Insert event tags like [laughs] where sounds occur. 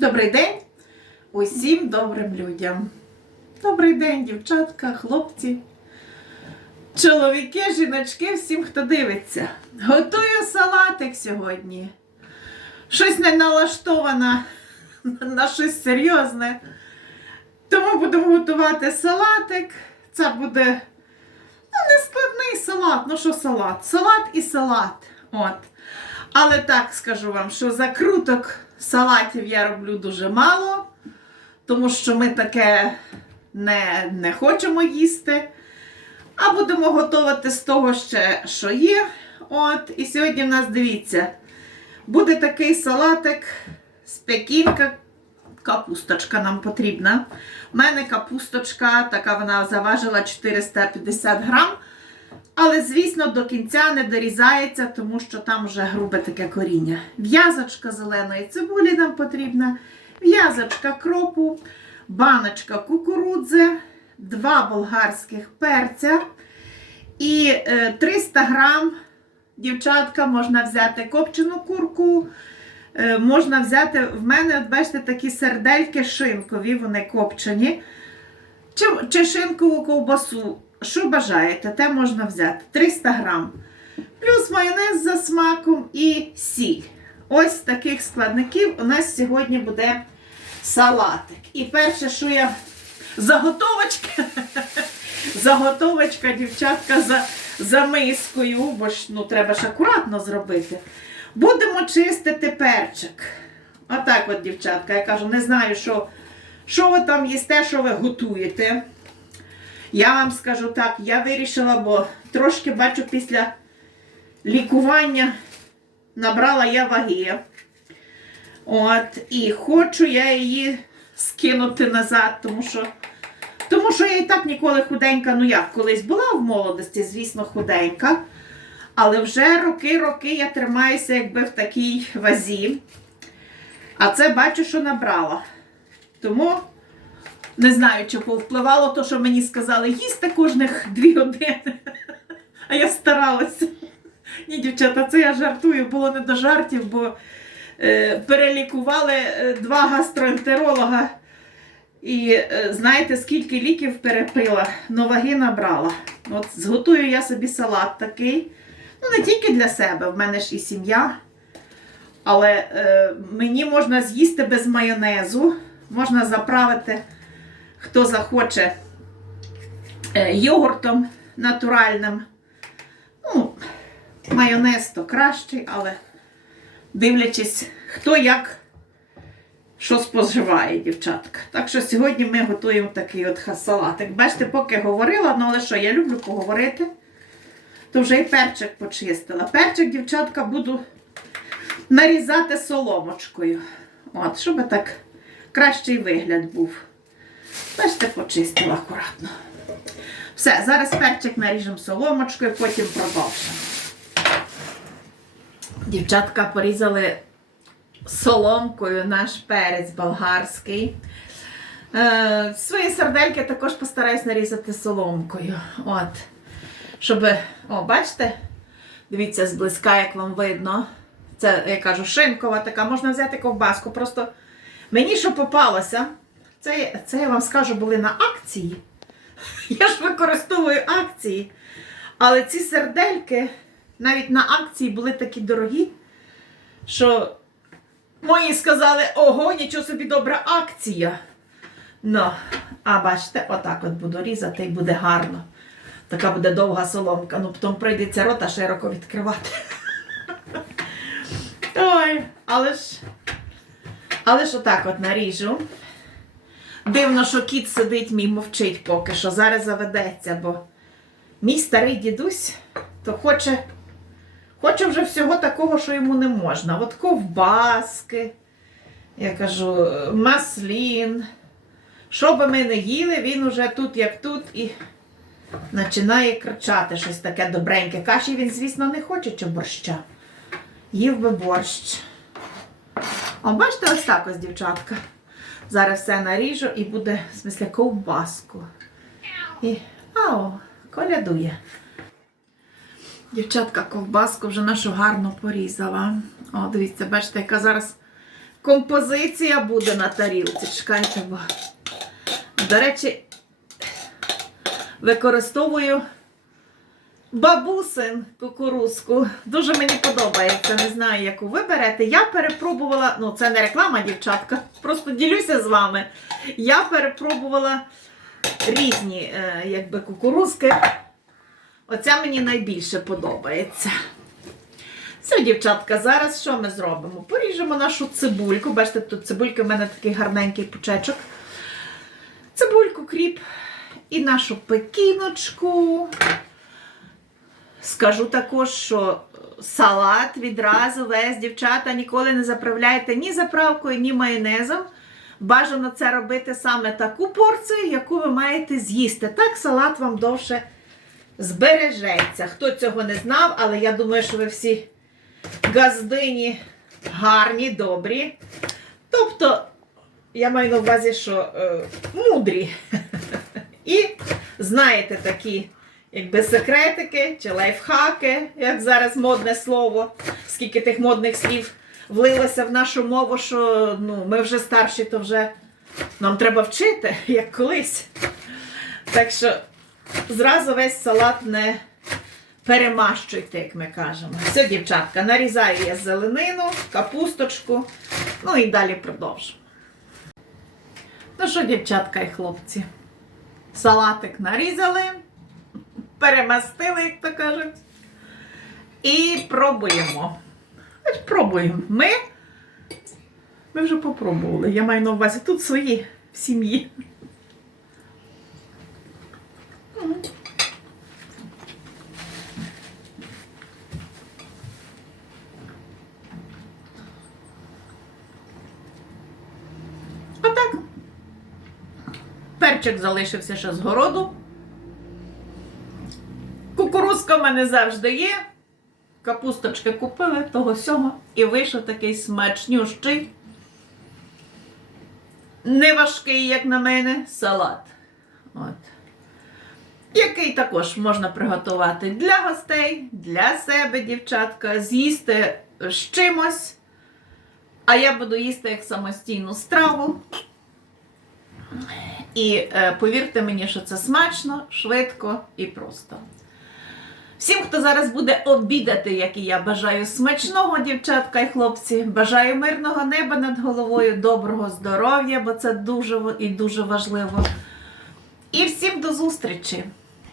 Добрий день усім добрим людям. Добрий день, дівчатка, хлопці, чоловіки, жіночки, всім, хто дивиться. Готую салатик сьогодні. Щось не налаштована [laughs] на щось серйозне. Тому будемо готувати салатик. Це буде ну, не складний салат. Ну що салат? Салат і салат. От. Але так скажу вам, що закруток салатів я роблю дуже мало, тому що ми таке не, не хочемо їсти. А будемо готувати з того ще, що є. От, і сьогодні в нас дивіться, буде такий салатик з пекінка. Капусточка нам потрібна. У мене капусточка, така вона заважила 450 грам. Але, звісно, до кінця не дорізається, тому що там вже грубе таке коріння. В'язочка зеленої цибулі нам потрібна, в'язочка кропу, баночка кукурудзи, два болгарських перця і е, 300 грам, дівчатка, можна взяти копчену курку. е, Можна взяти, в мене, бачите, такі сердельки шинкові, вони копчені. Чи, чи шинкову ковбасу. Що бажаєте, те можна взяти. 300 грам. Плюс майонез за смаком і сіль. Ось таких складників у нас сьогодні буде салатик. І перше, що я заготовочка. [laughs] Заготовочка, дівчатка, за, за мискою, бо ж ну, треба ж акуратно зробити. Будемо чистити перчик. Отак от, дівчатка, я кажу, не знаю, що, що ви там їсте, що ви готуєте. Я вам скажу так, я вирішила, бо трошки бачу після лікування набрала я ваги. От, і хочу я її скинути назад, тому що, тому що я і так ніколи худенька, ну як колись була в молодості, звісно, худенька. Але вже роки-роки я тримаюся якби в такій вазі. А це бачу, що набрала. Тому не знаю, чи повпливало то, що мені сказали їсти кожних дві години. А я старалася. Ні, дівчата, це я жартую, було не до жартів, бо е, перелікували е, два гастроентеролога. І е, знаєте, скільки ліків перепила, но ваги набрала. От зготую я собі салат такий. Ну, не тільки для себе, в мене ж і сім'я. Але е, мені можна з'їсти без майонезу, можна заправити хто захоче е, йогуртом натуральним. Ну, майонез то кращий, але дивлячись, хто як що споживає, дівчатка. Так що сьогодні ми готуємо такий от салатик. Бачите, поки говорила, ну але що, я люблю поговорити, то вже і перчик почистила. Перчик, дівчатка, буду нарізати соломочкою. От, щоб так кращий вигляд був. Бачите, почистила акуратно. Все, зараз перчик наріжемо соломочкою, потім продовжимо. Дівчатка порізали соломкою наш перець болгарський. Е, свої сардельки також постараюсь нарізати соломкою. От. Щоб, о, бачите? Дивіться, зблизька, як вам видно. Це, я кажу, шинкова така, можна взяти ковбаску. Просто мені що попалося. Це, це я вам скажу, були на акції. [laughs] Я ж використовую акції. Але ці сердельки навіть на акції були такі дорогі, що мої сказали, ого, нічого собі добра акція. Ну, а бачите, отак от буду різати і буде гарно. Така буде довга соломка. Ну, потім прийдеться рота широко відкривати. [laughs] Ой, але ж, але ж отак от наріжу. Дивно, що кіт сидить мій мовчить поки що. Зараз заведеться, бо мій старий дідусь то хоче, хоче вже всього такого, що йому не можна. От ковбаски, я кажу, маслін. Що би ми не їли, він уже тут, як тут, і починає кричати щось таке добреньке. Каші він, звісно, не хоче чи борща. Їв би борщ. О, бачите, ось так ось, дівчатка. Зараз все наріжу і буде, в смислі, ковбаску. І ау, колядує. Дівчатка ковбаску вже нашу гарно порізала. О, дивіться, бачите, яка зараз композиція буде на тарілці. Чекайте, бо. До речі, використовую бабусин кукурузку. Дуже мені подобається. Не знаю, яку ви берете. Я перепробувала, ну це не реклама, дівчатка, просто ділюся з вами. Я перепробувала різні е, якби, кукурузки. Оця мені найбільше подобається. Все, дівчатка, зараз що ми зробимо? Поріжемо нашу цибульку. Бачите, тут цибульки в мене такий гарненький пучечок. Цибульку, кріп і нашу пекіночку. Скажу також, що салат відразу весь, дівчата, ніколи не заправляйте ні заправкою, ні майонезом. Бажано це робити саме таку порцію, яку ви маєте з'їсти. Так салат вам довше збережеться. Хто цього не знав, але я думаю, що ви всі газдині гарні, добрі. Тобто, я маю на увазі, що е, мудрі. [laughs] І знаєте такі, якби секретики чи лайфхаки, як зараз модне слово, скільки тих модних слів влилося в нашу мову, що ну, ми вже старші, то вже нам треба вчити, [laughs] як колись. Так що зразу весь салат не перемащуйте, як ми кажемо. Все, дівчатка, нарізаю я зеленину, капусточку, ну і далі продовжу. Ну що, дівчатка і хлопці, салатик нарізали, перемастили, як то кажуть. І пробуємо. Пробуємо. Ми, ми вже попробували. Я маю на увазі тут свої в сім'ї. Отак. Перчик залишився ще з городу. Кукурузка в мене завжди є. Капусточки купили того сього і вийшов такий смачнющий. Не важкий, як на мене, салат. От. Який також можна приготувати для гостей, для себе, дівчатка, з'їсти з чимось. А я буду їсти як самостійну страву. І е, повірте мені, що це смачно, швидко і просто. Всім, хто зараз буде обідати, як і я, бажаю смачного, дівчатка і хлопці. Бажаю мирного неба над головою, доброго здоров'я, бо це дуже і дуже важливо. І всім до зустрічі!